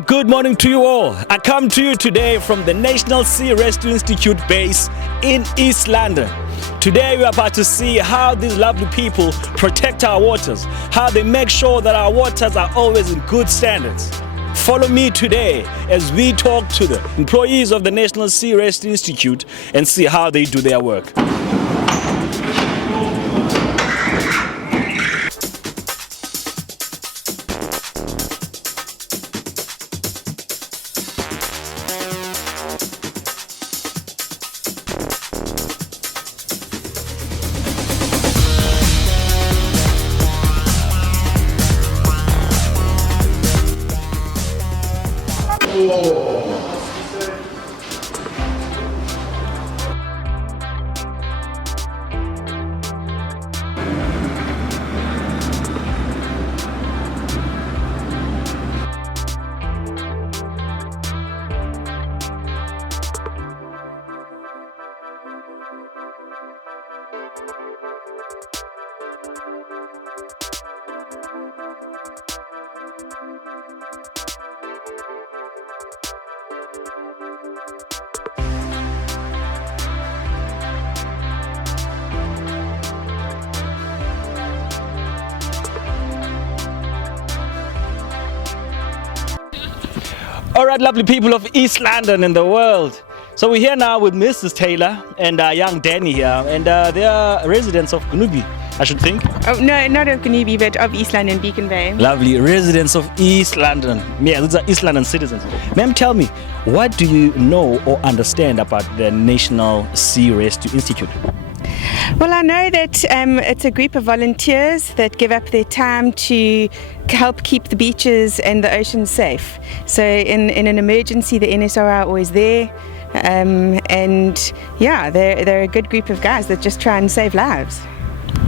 A good morning to you all. I come to you today from the National Sea Rescue Institute base in East London. Today we are about to see how these lovely people protect our waters, how they make sure that our waters are always in good standards. Follow me today as we talk to the employees of the National Sea Rescue Institute and see how they do their work. All right, lovely people of East London and the world. So we're here now with Mrs. Taylor and young Danny here, and they are residents of Gunubi, I should think. Oh, no, not of Gunubi, but of East London, Beacon Bay. Lovely, residents of East London. Yeah, these are East London citizens. Ma'am, tell me, what do you know or understand about the National Sea Rescue Institute? Well, I know that it's a group of volunteers that give up their time to help keep the beaches and the ocean safe. So in an emergency, the NSRI are always there. And yeah, they're a good group of guys that just try and save lives.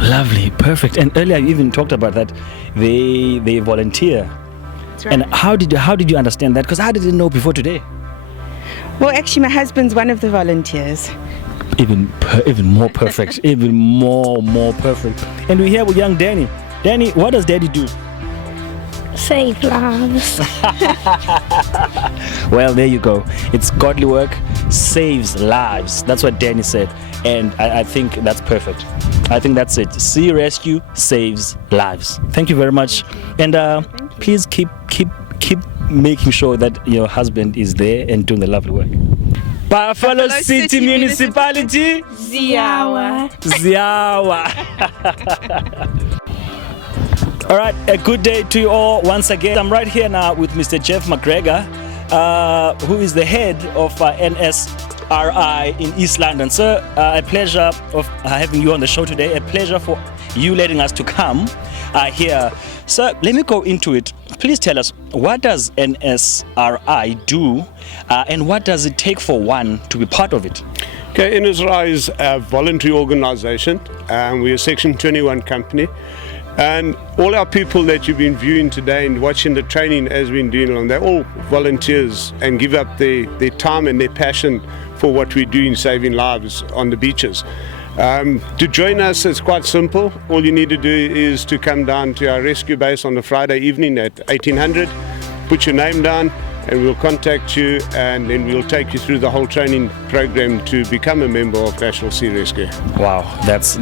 Lovely, perfect. And earlier you even talked about that they volunteer. That's right. And how did you understand that? Because I didn't know before today. Well, actually, my husband's one of the volunteers. Even more perfect, even more perfect. And we're here with young Danny. Danny, what does Daddy do? Save lives. Well, there you go. It's godly work, saves lives. That's what Danny said. And I think that's perfect. I think that's it. Sea rescue saves lives. Thank you very much. And please keep making sure that your husband is there and doing the lovely work. Buffalo City Municipality, Ziawa. All right, a good day to you all once again. I'm right here now with Mr. Jeff McGregor, who is the head of NSRI in East London. Sir, a pleasure of having you on the show today. A pleasure for you letting us to come here. Sir, let me go into it. Please tell us, what does NSRI do and what does it take for one to be part of it? Okay, NSRI is a voluntary organization. We're a Section 21 company. And all our people that you've been viewing today and watching the training as we've been doing, they're all volunteers and give up their time and their passion for what we do in saving lives on the beaches. To join us, it's quite simple. All you need to do is to come down to our rescue base on a Friday evening at 1800, put your name down, and we'll contact you, and then we'll take you through the whole training program to become a member of National Sea Rescue. Wow, that's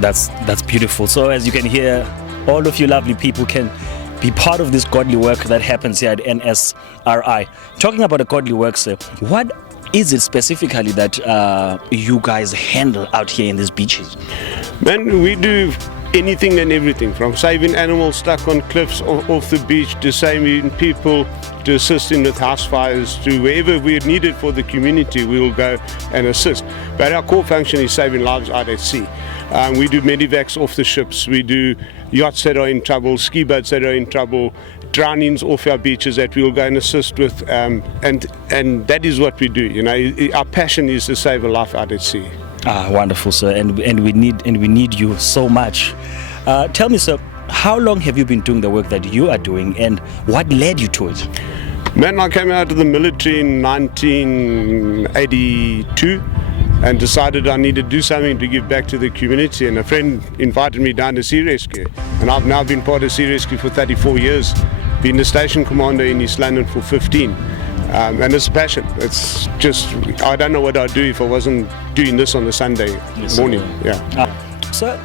beautiful. So as you can hear, all of you lovely people can be part of this godly work that happens here at NSRI. Talking about the godly work, sir, what is it specifically that you guys handle out here in these beaches? Man, we do anything and everything, from saving animals stuck on cliffs off the beach, to saving people, to assisting with house fires, to wherever we're needed for the community, we will go and assist. But our core function is saving lives out at sea. We do medivacs off the ships, we do yachts that are in trouble, ski boats that are in trouble, drownings off our beaches that we'll go and assist with, and that is what we do. You know, our passion is to save a life out at sea. Ah, wonderful, sir, and we need you so much. Tell me, sir, how long have you been doing the work that you are doing, and what led you to it? Man, I came out of the military in 1982 and decided I needed to do something to give back to the community, and a friend invited me down to Sea Rescue, and I've now been part of Sea Rescue for 34 years, been the station commander in East London for 15. And it's a passion. It's just, I don't know what I'd do if I wasn't doing this on a Sunday morning. So,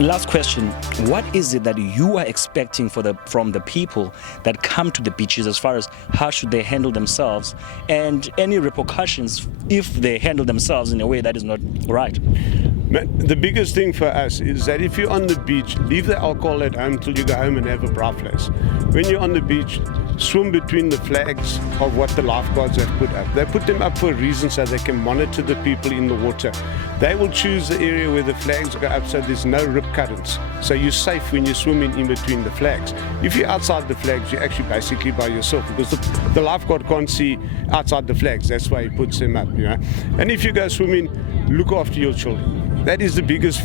last question. What is it that you are expecting from the people that come to the beaches, as far as how should they handle themselves and any repercussions if they handle themselves in a way that is not right? The biggest thing for us is that if you're on the beach, leave the alcohol at home till you go home and have a bra place. When you're on the beach, swim between the flags of what the lifeguards have put up. They put them up for a reason so they can monitor the people in the water. They will choose the area where the flags go up so there's no rip currents. So you're safe when you're swimming in between the flags. If you're outside the flags, you're actually basically by yourself because the lifeguard can't see outside the flags. That's why he puts them up, you know. And if you go swimming, look after your children. That is the biggest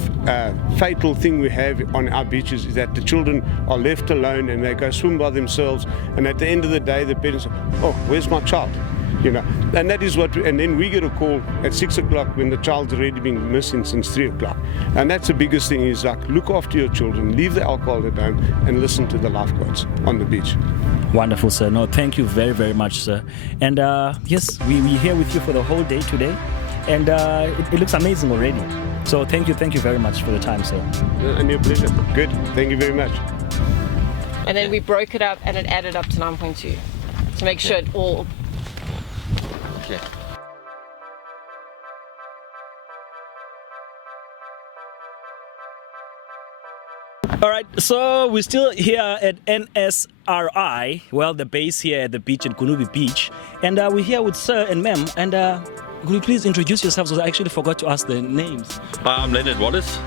fatal thing we have on our beaches, is that the children are left alone and they go swim by themselves, and at the end of the day the parents say, oh, where's my child? You know, and that is what and then we get a call at 6 o'clock when the child's already been missing since 3 o'clock. And that's the biggest thing, is like, look after your children, leave the alcohol at home and listen to the lifeguards on the beach. Wonderful, sir. No, thank you very, very much, sir. And yes, we're here with you for the whole day today, and it looks amazing already. So thank you very much for the time, sir. And your pleasure. Good. Thank you very much. And then we broke it up and it added up to 9.2 to make sure it all. Okay. All right, so we're still here at NSRI, well, the base here at the beach at Kunubi Beach, and we're here with sir and ma'am, and could you please introduce yourselves? Because I actually forgot to ask the names. I'm Leonard Wallace.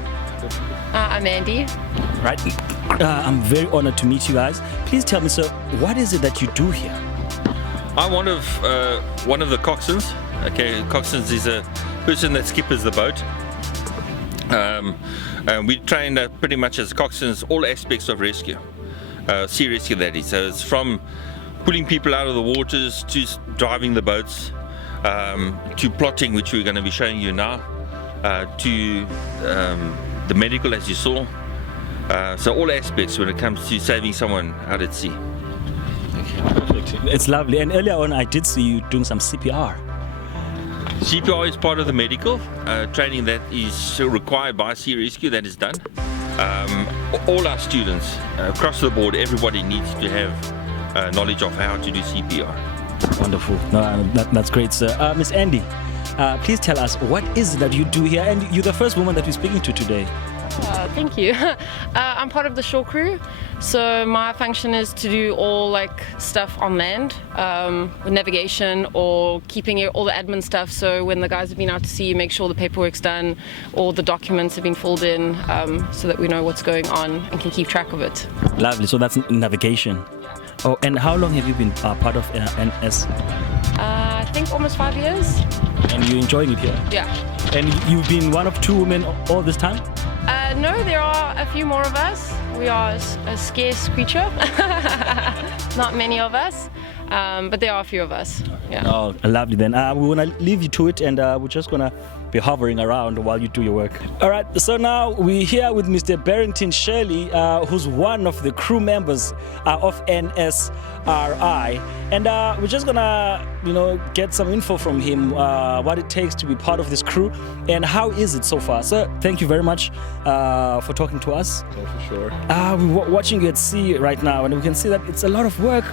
I'm Andy. Right. I'm very honored to meet you guys. Please tell me, sir, what is it that you do here? I'm one of the coxswains. Okay, coxswains is a person that skippers the boat. And we train pretty much as coxswains all aspects of rescue, sea rescue that is. So it's from pulling people out of the waters to driving the boats, to plotting, which we're going to be showing you now, to the medical, as you saw. So all aspects when it comes to saving someone out at sea. Perfect. It's lovely. And earlier on, I did see you doing some CPR. CPR is part of the medical training that is required by sea rescue, that is done. All our students across the board, everybody needs to have knowledge of how to do CPR. Wonderful. No, that's great, sir. Miss Andy, please tell us, what is it that you do here? And you're the first woman that we're speaking to today. Thank you. I'm part of the shore crew, so my function is to do all stuff on land, with navigation or keeping all the admin stuff. So when the guys have been out to sea, make sure the paperwork's done, all the documents have been filled in, so that we know what's going on and can keep track of it. Lovely. So that's navigation. Oh, and how long have you been part of NS? I think almost 5 years. And you're enjoying it here? Yeah. And you've been one of two women all this time? No, there are a few more of us. We are a scarce creature. Not many of us, but there are a few of us. Yeah. Oh, lovely then. We want to leave you to it, and we're just going to be hovering around while you do your work. All right, so now we're here with Mr. Barrington Shirley, who's one of the crew members of NSRI. And we're just going to, get some info from him, what it takes to be part of this crew, and how is it so far. Sir, thank you very much for talking to us. Oh, for sure. We're watching you at sea right now, and we can see that it's a lot of work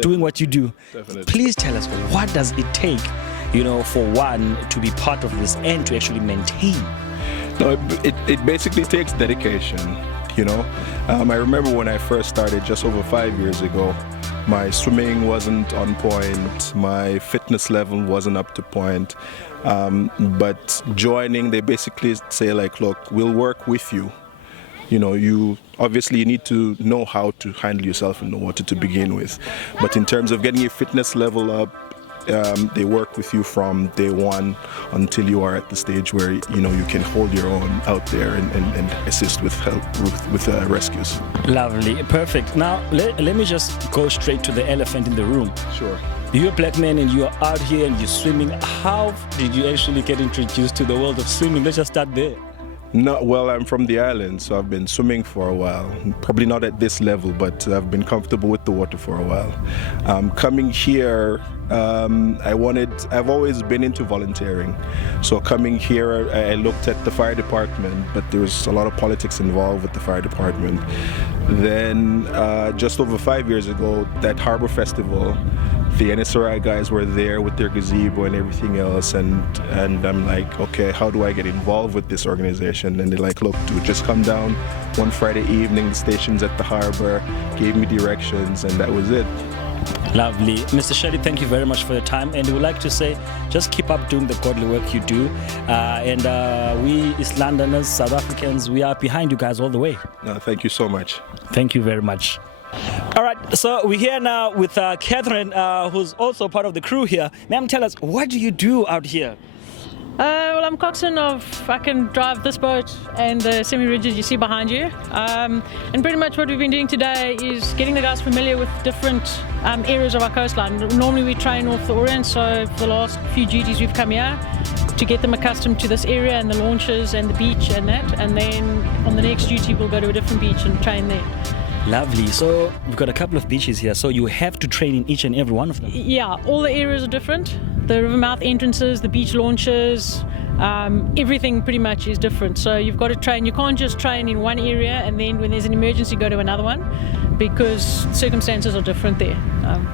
doing what you do. Definitely. Please tell us, what does it take, for one to be part of this and to actually maintain? No, it basically takes dedication, I remember when I first started just over 5 years ago, my swimming wasn't on point, my fitness level wasn't up to point, but joining, they basically say look, we'll work with you. You obviously need to know how to handle yourself in the water to begin with, but in terms of getting your fitness level up, they work with you from day one until you are at the stage where you can hold your own out there and assist with help with rescues. Lovely, perfect. Now let me just go straight to the elephant in the room. Sure. You're a black man and you're out here and you're swimming. How did you actually get introduced to the world of swimming? Let's just start there. No, well, I'm from the island, so I've been swimming for a while. Probably not at this level, but I've been comfortable with the water for a while. Coming here, I've always been into volunteering. So coming here, I looked at the fire department, but there was a lot of politics involved with the fire department. Then just over 5 years ago, that Harbor Festival, the NSRI guys were there with their gazebo and everything else, and I'm like, okay, how do I get involved with this organization? And they're like, look, dude, just come down one Friday evening, the station's at the harbor, gave me directions, and that was it. Lovely. Mr. Shetty, thank you very much for your time, and we would like to say just keep up doing the godly work you do, and we East Londoners, South Africans, we are behind you guys all the way. No, thank you so much. Thank you very much. All right, so we're here now with Catherine, who's also part of the crew here. Ma'am, tell us, what do you do out here? Well, I'm coxswain I can drive this boat and the semi-rigid you see behind you. And pretty much what we've been doing today is getting the guys familiar with different areas of our coastline. Normally we train off the Orient, so for the last few duties we've come here to get them accustomed to this area and the launches and the beach and that. And then on the next duty we'll go to a different beach and train there. Lovely. So we've got a couple of beaches here, so you have to train in each and every one of them? Yeah, all the areas are different. The river mouth entrances, the beach launches, everything pretty much is different. So you've got to train. You can't just train in one area and then when there's an emergency go to another one, because circumstances are different there.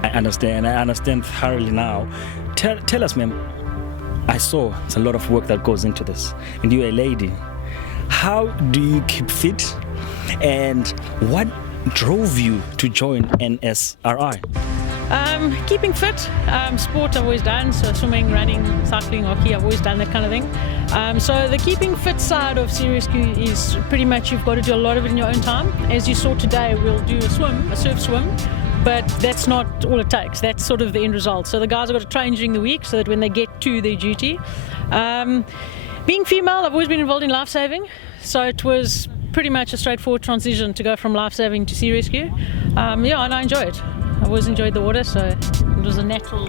I understand thoroughly now. Tell us, ma'am, I saw it's a lot of work that goes into this, and you're a lady. How do you keep fit, and what drove you to join NSRI? Keeping fit, sport I've always done, so swimming, running, cycling, hockey, I've always done that kind of thing. So the keeping fit side of Sea Rescue is pretty much you've got to do a lot of it in your own time. As you saw today, we'll do a surf swim, but that's not all it takes. That's sort of the end result. So the guys have got to train during the week so that when they get to their duty. Being female, I've always been involved in lifesaving, so it was pretty much a straightforward transition to go from lifesaving to sea rescue. Yeah, and I enjoy it. I've always enjoyed the water, so it was a natural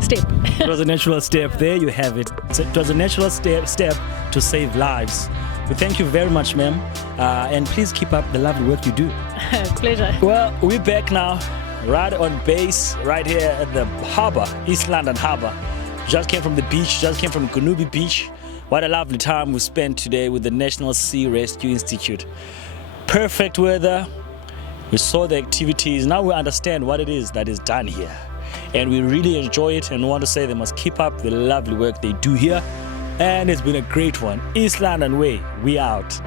step. It was a natural step. There you have it. It was a natural step to save lives. We thank you very much, ma'am, and please keep up the lovely work you do. Pleasure. Well, we're back now, right on base, right here at the harbour, East London Harbour. Just came from the beach, just came from Gunubi Beach. What a lovely time we spent today with the National Sea Rescue Institute. Perfect weather. We saw the activities. Now we understand what it is that is done here. And we really enjoy it and want to say they must keep up the lovely work they do here. And it's been a great one. East London way, we out.